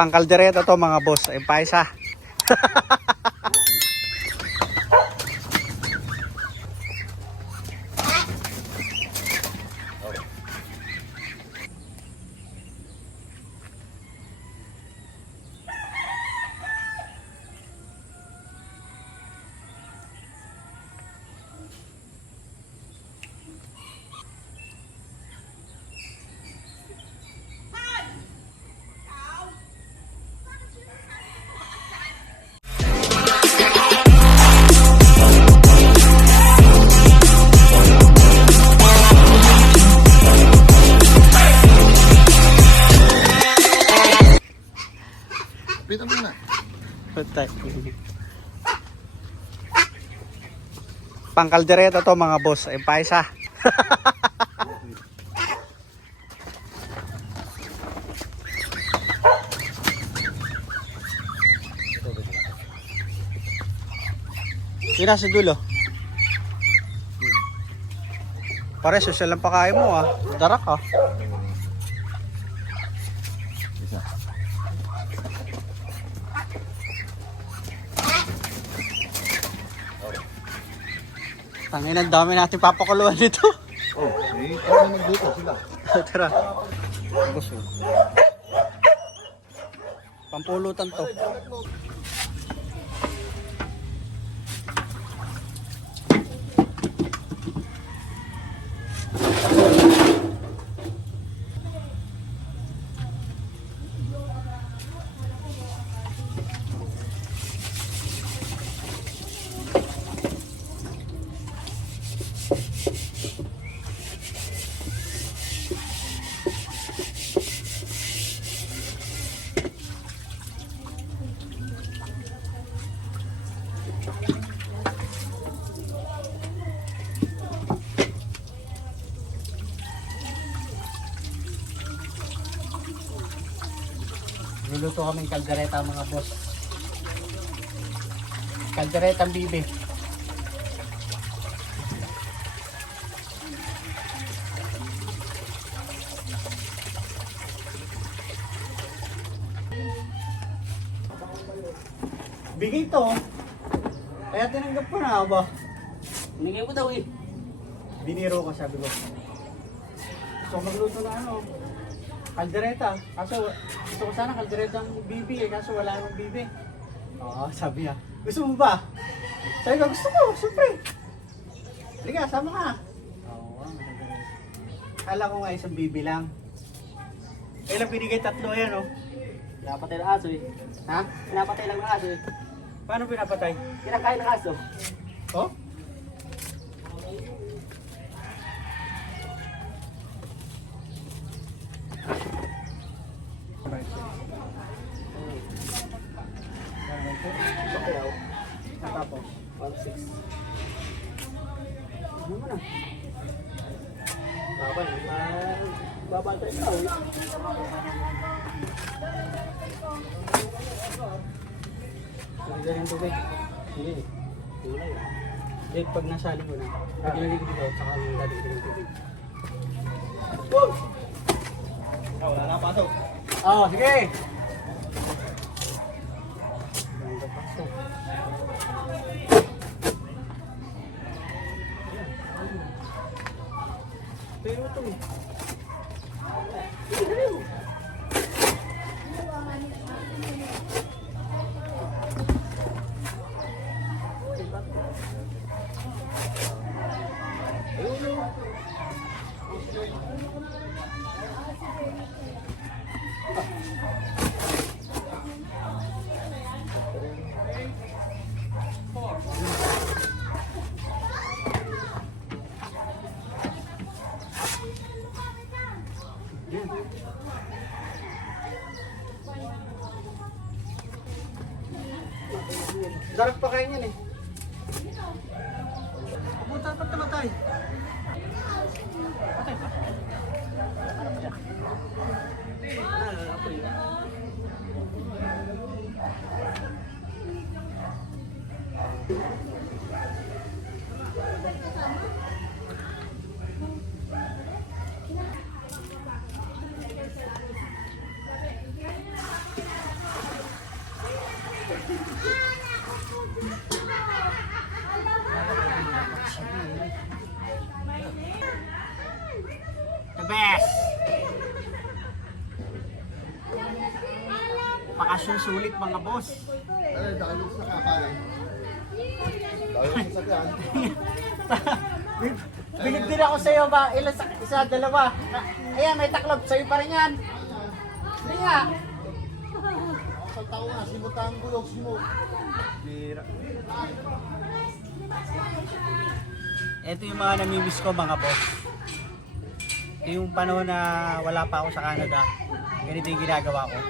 Pangkaldereta to mga boss. Ay paisa. Pita mo na. Pangkaldereta to mga boss. Ay paisa. Yun sa dulo. Pare, social lang pakain mo ah. Darak ah. Isa. Tangin, ang dami natin papakuluan dito. Oh, ano nagdito sila? Tara. Boss oh. Pampulutan to. Luluto kaming kaldereta mga boss. Kalderetang bibe. Bigay to. Kaya tinanggap ko na ba? Binigay ko daw eh. Biniro ko sabi ko. So magluto na ano. Kaldereta. Kaso gusto ko sana kalderetang bibi eh. Kaso wala nang bibi. Oo, sabi niya. Gusto mo ba? Sabi ko, gusto ko. Siyempre. Halika, sama ka. Oo, kala ko nga isang bibi lang. Kailan binigay tatlo yan oh. Pinapatay ng aso eh. Ha? Pinapatay lang ng aso eh. Paano pinapatay? Kinakain ng aso. Oh? Okay daw. Tapos? 1.6. Ano mo na? Babal. Babantay ka eh. Hindi ka rin tubig. Hindi. Tulay eh. Eh, pag nasali ko na, naglalig dito, tsaka naglalig ng tubig. Wow! Wala na pasok. Oh, sige! Ganda pasok. Pero ito eh. Sarap pa kayo yan eh. Pupunta pa tamatay. Patay pa. Pakasyon sulit mga boss. Eh, dahil sa kakain. Dahil sa sakyan. Bilib din ako sa'yo ba? Isa, dalawa. Ayan, may taklob. Sa'yo pa rin yan. Hindi nga. Sa tao nga, simutang gulog, simut. Bira. Ito yung mga namimiss ko mga boss. Ito yung panahon na wala pa ako sa Canada. Ganito yung ginagawa ko.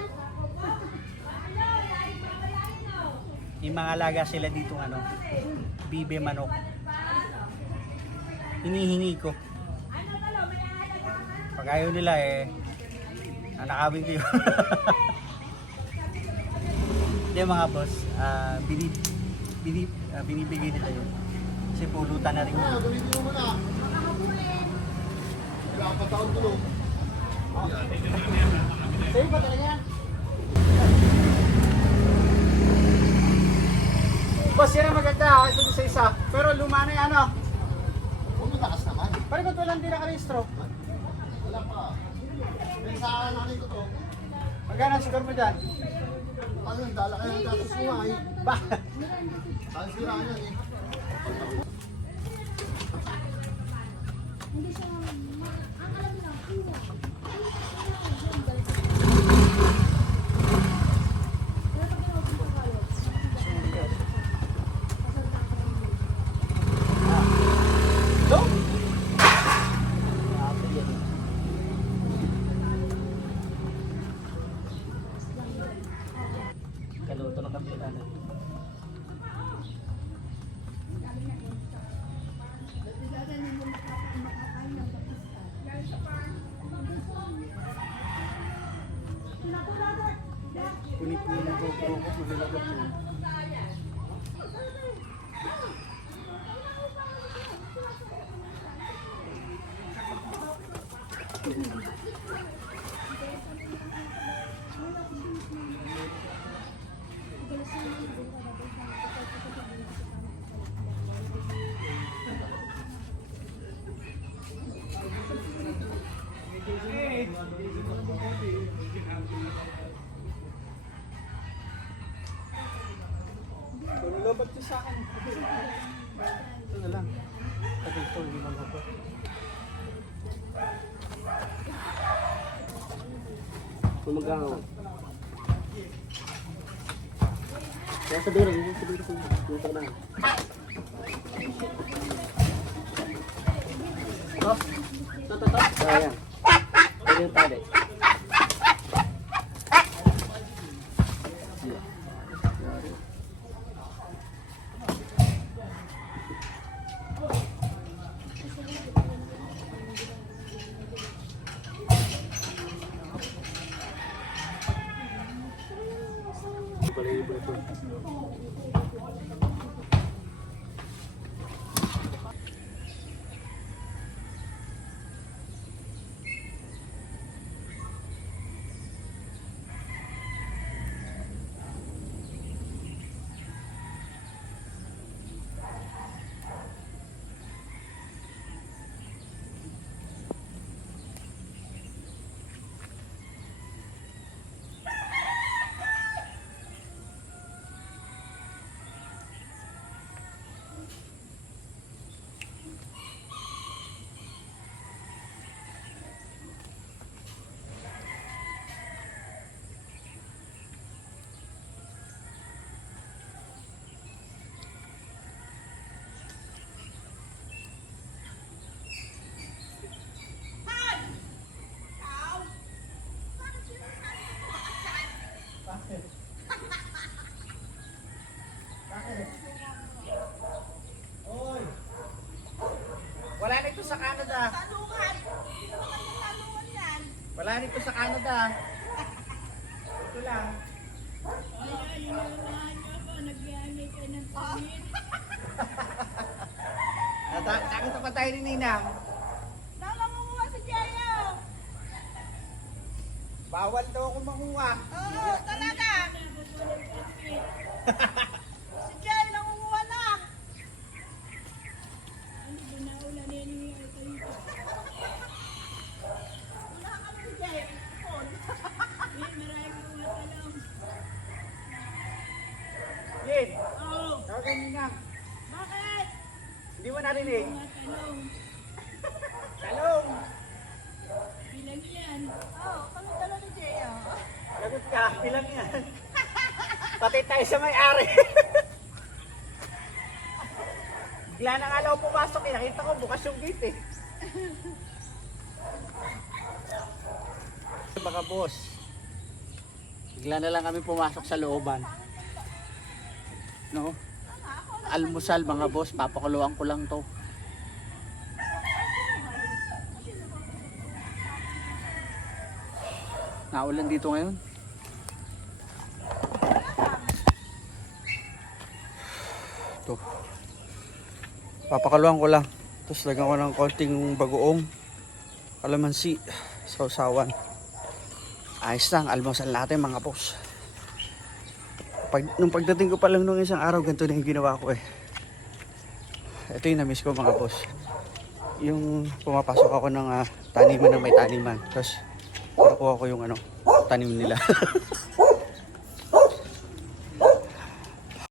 Yung mga alaga sila dito bibe manok. Hinihingi ko. Pag ayaw nila nanakawin ko yun. Hindi mga boss, binibigay nila yun. Kasi pulutan na rin yun. Gamitin mo muna. Wala pa taon tulog. Sa'yo ba talaga yan? Boss, yan ang maganda ito sa isa. Pero luma na yan Huwag matakas naman. Pare ba't walang di nakarehistro? Wala pa. May sa nanin ko to. Magkano ang sigar mo dyan? Ano yung dala kayo ng datos mo ay? Ba? Saan sila yan eh? Hindi siya, ang alam lang, Go! Kaluto ng kapitan. Kunit mo na GoPro ko, magalagot yun. Lobat ko sa akin. Ito na lang. Kapag ito, hindi mag-lobat. Kumagaw. Kaya sabihin ko. Luto na. Oh, ito. Ayan. Ito yung tali. Wala nito sa Canada. Wala nito sa Canada. Ito lang. Nakita pa tayo ni Ninang. Nangangunguha si Jaya. Bawal daw ako manguha. Oo, talaga. Si Jaya nangunguha na. Wala kami si Jaya. narinig. Talong! Bilang yan. Oh, kami dala ni Jaya. Lagot ka, bilang yan. Pati tayo sa may-ari. Bigla na nga lang ako pumasok eh. Nakita ko bukas yung gate eh. Baka boss. Bigla na lang kami pumasok sa looban. No? Almusal mga boss. Papakuluan ko lang to. Naulan dito ngayon. Ito. Papakaluan ko lang. Tapos lagyan ko ng konting bagoong kalamansi, sausawan. Ayos lang, almusal natin mga boss. Nung pagdating ko pa lang nung isang araw, ganito na yung ginawa ko eh. Ito yung na-miss ko mga boss. Yung pumapasok ako ng taniman ng may taniman. Tapos nakuha ko yung tanim nila.